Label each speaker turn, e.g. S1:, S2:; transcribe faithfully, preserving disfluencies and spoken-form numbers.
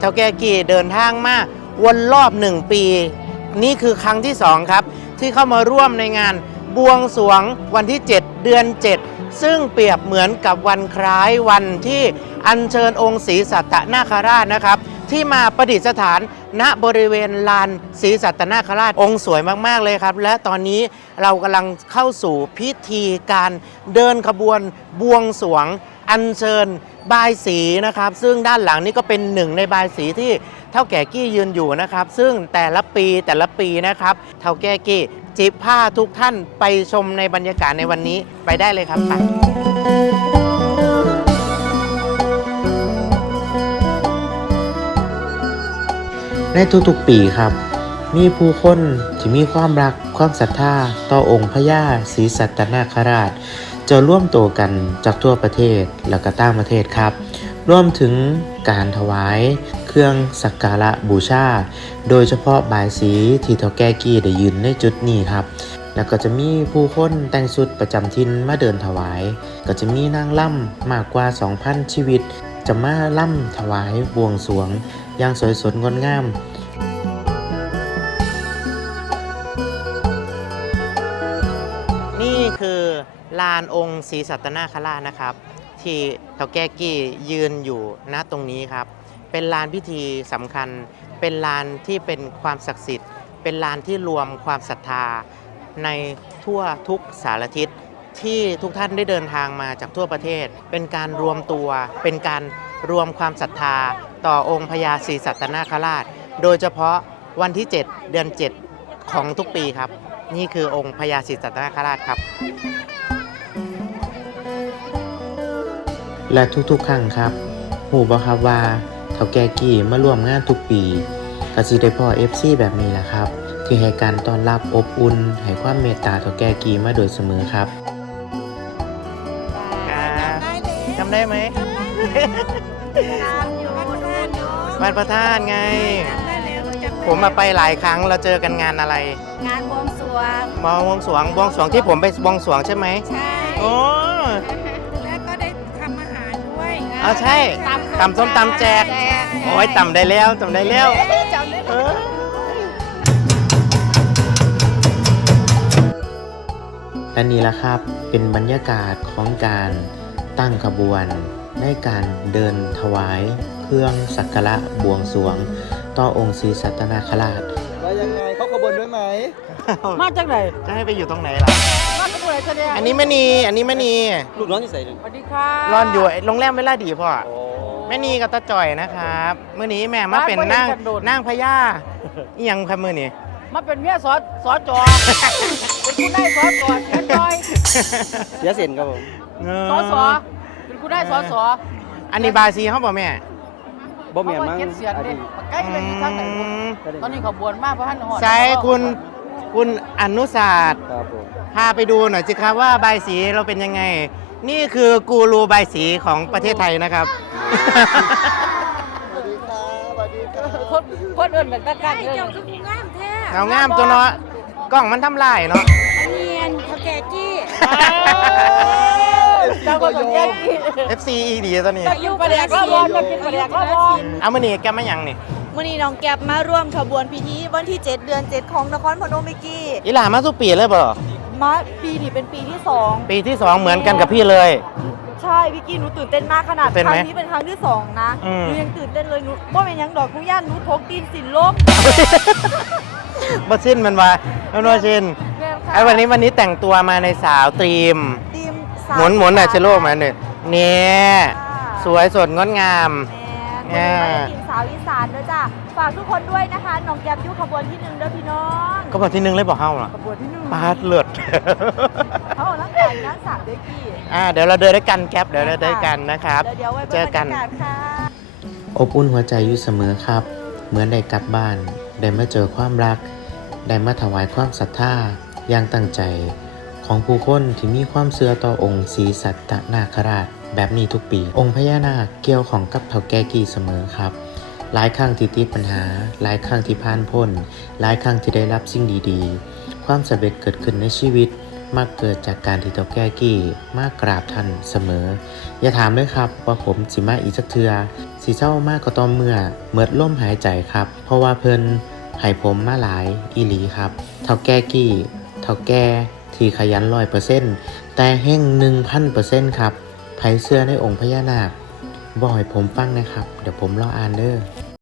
S1: เท่าแก่กี่เดินทางมาวนรอบหนึ่งปีนี่คือครั้งที่สองครับที่เข้ามาร่วมในงานบวงสรวงวันที่เจ็ดเดือนเจ็ดซึ่งเปรียบเหมือนกับวันคล้ายวันที่อัญเชิญองค์ศรีสัตตนาคราชนะครับที่มาประดิษฐานณบริเวณลานศรีสัตตนาคราชองค์สวยมากๆเลยครับและตอนนี้เรากำลังเข้าสู่พิธีการเดินขบวนบวงสรวงอัญเชิญบายสีนะครับซึ่งด้านหลังนี้ก็เป็นหนึ่งในบายสีที่เท่าแก่กี้ยืนอยู่นะครับซึ่งแต่ละปีแต่ละปีนะครับเท่าแก่กี้จิบผ้าทุกท่านไปชมในบรรยากาศในวันนี้ไปได้เลยครับไปในทุกๆปีครับมีผู้คนที่มีความรักความศรัทธาต่อองค์พญาศรีสัตตนาคราชจะร่วมตัวกันจากทั่วประเทศและก็ต่างประเทศครับรวมถึงการถวายเครื่องสักการะบูชาโดยเฉพาะบายสีที่เฒ่าแก่กี้ได้ยืนในจุดนี้ครับแล้วก็จะมีผู้คนแต่งชุดประจำถิ่นมาเดินถวายก็จะมีนางล่ำมากกว่า สองพัน ชีวิตจะมาล่ำถวายบวงสรวงอย่างสวยสดงดงามนี่คือลานองค์ศรีสัตตนาคราชนะครับที่เฒ่าแก่กี้ยืนอยู่ณตรงนี้ครับเป็นลานพิธีสำคัญเป็นลานที่เป็นความศักดิ์สิทธิ์เป็นลานที่รวมความศรัทธาในทั่วทุกสารทิศที่ทุกท่านได้เดินทางมาจากทั่วประเทศเป็นการรวมตัวเป็นการรวมความศรัทธาต่อองค์พญาศรีสัตตนาคราชโดยเฉพาะวันที่เจ็ดเดือนเจ็ดของทุกปีครับนี่คือองค์พญาศรีสัตตนาคราชครับและทุกๆครั้งครับหูบ่ครับว่าเฒ่าแก่กี้มาร่วมงานทุกปีก็สิได้พ่อ เอฟ ซี แบบนี้แหละครับที่ให้การต้อนรับอบอุ่นให้ความเมตตาเฒ่าแก่กี้มาโดยเสมอครับจำได้ไหมบ้านพระธาตุไงผมมาไปหลายครั้งเราเจอกันงานอะไร
S2: งานบวงสรวง
S1: บวงสรวงบวงสรวงที่ผมไปบวงสรวงใช่ไหม
S2: ใช่
S1: โอ้
S2: แล้วก็ได้ทำอาหารด้วย
S1: อ๋อใช่ตำส้มตำแจกโอ้ยตำได้แล้วตำได้แล้วและนี่แหละครับเป็นบรรยากาศของการตั้งขบวนในการเดินถวายเครื่องสักการะบวงสรวงต่อองค์ศรีสัตตนาคราช
S3: แล้วยังไงเขาขบวนด้วยไหม
S1: มาจากไหนจะให้ไปอยู่ตรงไหนล่ะมาจากไหนแสดงอันนี้แม่นีอันนี้แม่นี
S3: ลูกน้องที่ใส่ดึง
S2: สวัสดีค่ะ
S1: รอนอยู่โรงแรมเวลาดีพ่อแม่นีกับตาจ่อยนะครับเมื่อนี้แม่มาเป็นนั่งนั่งพญาอีหยังครับมื่อนี้
S2: มาเป็นเมียสอสอจอเป็นผู้ได้สอจอเชียนจอย
S3: เสียเสียนครับผม
S2: สอสอเป็นผู้ได้สอสอ
S1: อันนี้บาซีเขาบอกแม่
S3: บ่แม่มั้ง
S2: เสียนดิใกล้เป็นทางไหนตอนนี้ขบวนมากเพราะท่านหอด
S1: ใช่คุณคุณอนุศาสตร์พาไปดูหน่อยสิครับว่าใบสีเราเป็นยังไงนี่คือกูรูใบสีของประเทศไทยนะครับ
S3: สวัสดีครับสวัสดีครับ
S2: คนคนอื่นเหมือนกันกันเลยเจ้าคือผู้งามแท้
S1: เอางามตัวเนาะกล้องมันทำลายเนาะ
S2: เนียนเฒ่าแก่กี้เจ้าก็เฒ่าแก่กี้
S1: เอฟ ซี อี ดีตัวนี้
S2: จะกินปลาแดกละวอนจะกินปลาแดกละวอน
S1: เอามื้อนี้แกมาหยังนี่
S4: มื้อนี้น้องแก็บมาร่วมขบวนพิธีวันที่เจ็ดเดือนเจ็ดของนครพนมเมื่อกี้
S1: อีหล่ามาทุกปีเลยบ่
S4: มาปีนี้เป็นปีที่สอง
S1: ปีที่สองเหมือนกันกับพี่เลย
S4: ใช่พี่กี้หนูตื่นเต้นมากขนาดครั้งนี้เป็นครั้งที่สองนะหนูยังตื่นเต้นเลยหนูบ่เป็นยังดอกหนูย่านหนูทกตีนสินล้ม
S1: บ่สิ้นมันว่ามันว่าสิ้นไอ้วันนี้วันนี้แต่งตัวมาในสาวตรีมหมุนหมุนน่ะเชโลมาหนึ่งเนี่ยสวยสดงดงาม
S4: เนี่ยทีมสาวอีสานด้วยจ้ะฝากทุกคนด้วยนะคะน้องแก็บอยู่ขบวนที่หนึ่งเด้อพี่น้อง
S1: ขบวนที่หนึ่งเลยบอกเฮ้าเหรอ
S4: ขบวนที่หนึ่ง
S1: ปาดเลือด
S4: เขาตั้งแต่นักสาวเด็กกี้
S1: อ่าเดี๋ยวเราเดินด้วยกันแก๊ปเดี๋ยวเราเดินด้วยกันนะครับเจอกันอบอุ่นหัวใจอยู่เสมอครับเหมือนได้กลับบ้านได้มาเจอความรักได้มาถวายความศรัทธาอย่างตั้งใจของผู้คนที่มีความเชื่อต่อองค์ศรีสัตตนาคราชแบบนี้ทุกปีองค์พญานาคเกี่ยวของกับเฒ่าแก่กี้เสมอครับหลายครั้งที่ติดปัญหาหลายครั้งที่ผ่านพ้นหลายครั้งที่ได้รับสิ่งดีๆความสำเร็จเกิดขึ้นในชีวิตมักเกิดจากการที่เฒ่าแก่กี้มากราบท่านเสมออย่าถามเลยครับว่าผมสิมาอีกสักเทื่อ
S5: สิเศร้ามากก็ต่อเมื่อเมิดล่มหายใจครับ เพราะว่าเพิ่นให้ผมมาหลายอีหลีครับเท่าแก่กี้เท่าแก่ที่ขยันร้อยเปอร์เซ็นต์แต่แห่งหนึ่งพันเปอร์เซ็นต์ครับไผเสื้อในองค์พญานาคบอกให้ผมฟังนะครับ เดี๋ยวผมรออ่านเด้อ